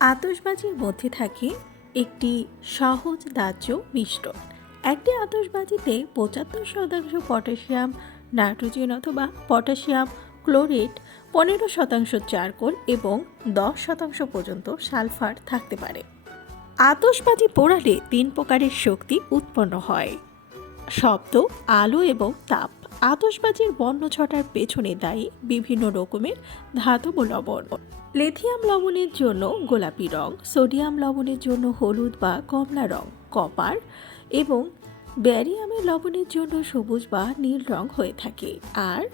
আতশবাজির মধ্যে থাকে একটি সহজ দাহ্য মিশ্রণ একটি আতশবাজিতে পঁচাত্তর শতাংশ পটাশিয়াম নাইট্রোজেন অথবা পটাশিয়াম ক্লোরেট পনেরো শতাংশ চারকোল এবং দশ শতাংশ পর্যন্ত সালফার থাকতে পারে। আতশবাজি পোড়ালে তিন প্রকারের শক্তি উৎপন্ন হয়। শব্দ, আলো এবং তাপ। আতশবাজির বর্ণ ছটার পেছনে দায়ী বিভিন্ন রকমের ধাতব লবণ। লিথিয়াম লবণের জন্য গোলাপি রং, সোডিয়াম লবণের জন্য হলুদ বা কমলা রং, কপার এবং ব্যারিয়ামের লবণের জন্য সবুজ বা নীল রং হয়ে থাকে। আর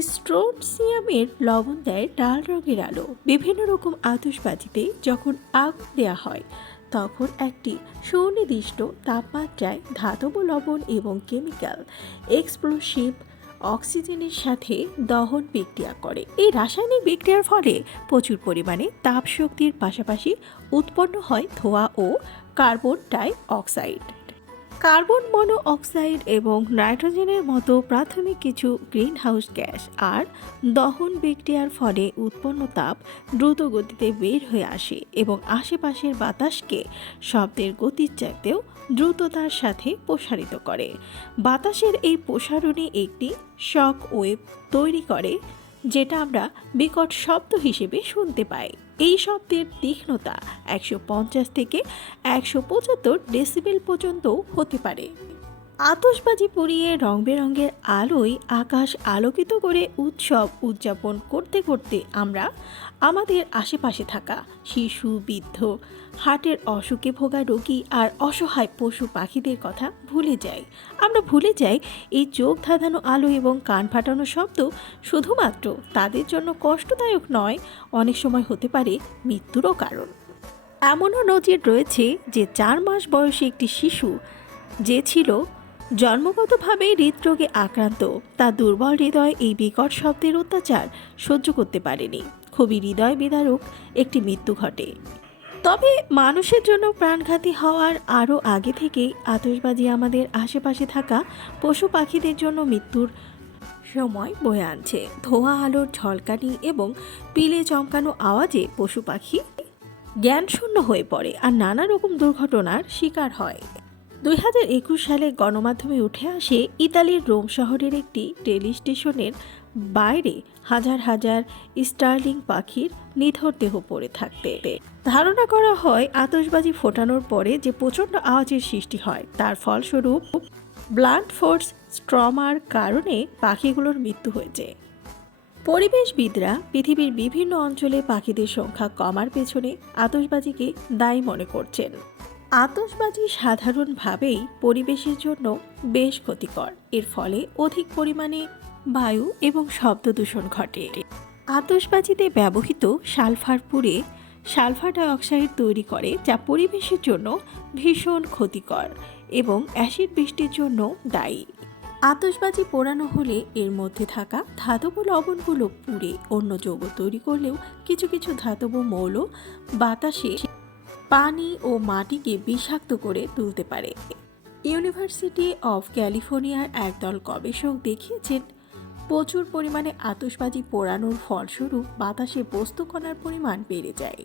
স্ট্রোনসিয়ামের লবণ দেয় লাল রঙের আলো। বিভিন্ন রকম আতশবাজিতে যখন আগুন দেওয়া হয়, তখন একটি সুনির্দিষ্ট তাপমাত্রায় ধাতব লবণ এবং কেমিক্যাল, এক্সপ্লোসিভ অক্সিজেনের সাথে দহন বিক্রিয়া করে। এই রাসায়নিক বিক্রিয়ার ফলে প্রচুর পরিমাণে তাপ শক্তির পাশাপাশি উৎপন্ন হয় ধোঁয়া ও carbon dioxide carbon monoxide এবং নাইট্রোজেনের মতো প্রাথমিক কিছু গ্রিনহাউস গ্যাস আর দহন বিক্রিয়ার ফলে উৎপন্ন তাপ দ্রুত গতিতে বের হয়ে আসে এবং আশেপাশের বাতাসকে শব্দের গতির চাইতেও দ্রুততার সাথে প্রসারিত করে। বাতাসের এই প্রসারণে একটি শক ওয়েভ তৈরি করে, যেটা আমরা বিকট শব্দ হিসেবে শুনতে পাই। এই শব্দের তীক্ষ্ণতা একশো পঞ্চাশ থেকে একশো পঁচাত্তর ডেসিবেল পর্যন্ত হতে পারে। আতশবাজি পুড়িয়ে রং বেরঙের আলোয় আকাশ আলোকিত করে উৎসব উদযাপন করতে করতে আমরা আমাদের আশেপাশে থাকা শিশু, বৃদ্ধ হার্টের অসুখে ভোগা রোগী আর অসহায় পশু পাখিদের কথা ভুলে যাই। আমরা ভুলে যাই এই চোখ ধাঁধানো আলো এবং কান ফাটানো শব্দ শুধুমাত্র তাদের জন্য কষ্টদায়ক নয়, অনেক সময় হতে পারে মৃত্যুরও কারণ। এমনও নজির রয়েছে যে চার মাস বয়সী একটি শিশু, যে ছিল জন্মগতভাবে হৃদরোগে আক্রান্ত। তার দুর্বল হৃদয় এই বিকট শব্দের অত্যাচার সহ্য করতে পারেনি। খুবই হৃদয় বিদারক একটি মৃত্যু ঘটে। তবে মানুষের জন্য প্রাণঘাতী হওয়ার আরও আগে থেকেই আতশবাজি আমাদের আশেপাশে থাকা পশু পাখিদের জন্য মৃত্যুর সময় বয়ে আনছে। ধোঁয়া, আলোর ঝলকানি এবং পিলে চমকানো আওয়াজে পশু পাখি জ্ঞানশূন্য হয়ে পড়ে আর নানা রকম দুর্ঘটনার শিকার হয়। দুই হাজার একুশ সালে গণমাধ্যমে উঠে আসে ইতালির রোম শহরের একটি টেলি স্টেশনের বাইরে হাজার হাজার স্টার্লিং পাখির নিথর দেহ পড়ে থাকতে। ধারণা করা হয় আতশবাজি ফোটানোর পরে যে প্রচণ্ড আওয়াজের সৃষ্টি হয়, তার ফলস্বরূপ ব্লান্ট ফোর্স স্ট্রমার কারণে পাখিগুলোর মৃত্যু হয়েছে। পরিবেশবিদরা পৃথিবীর বিভিন্ন অঞ্চলে পাখিদের সংখ্যা কমার পেছনে আতশবাজিকে দায়ী মনে করছেন। আতশবাজি সাধারণভাবেই পরিবেশের জন্য বেশ ক্ষতিকর। এর ফলে অধিক পরিমাণে বায়ু এবং শব্দ দূষণ ঘটে। আতসবাজিতে ব্যবহৃত সালফার পুড়ে সালফার ডাইঅক্সাইড তৈরি করে, যা পরিবেশের জন্য ভীষণ ক্ষতিকর এবং অ্যাসিড বৃষ্টির জন্য দায়ী। আতসবাজি পোড়ানো হলে এর মধ্যে থাকা ধাতব লবণগুলো পুড়ে, অন্য যৌগ তৈরি করলেও কিছু কিছু ধাতব মৌল বাতাসে পানি ও মাটিকে বিষাক্ত করে তুলতে পারে। ইউনিভার্সিটি অফ ক্যালিফোর্নিয়ার একদল গবেষক দেখিয়েছেন, প্রচুর পরিমাণে আতশবাজি পোড়ানোর ফলস্বরূপ বাতাসে বস্তুকণার পরিমাণ বেড়ে যায়।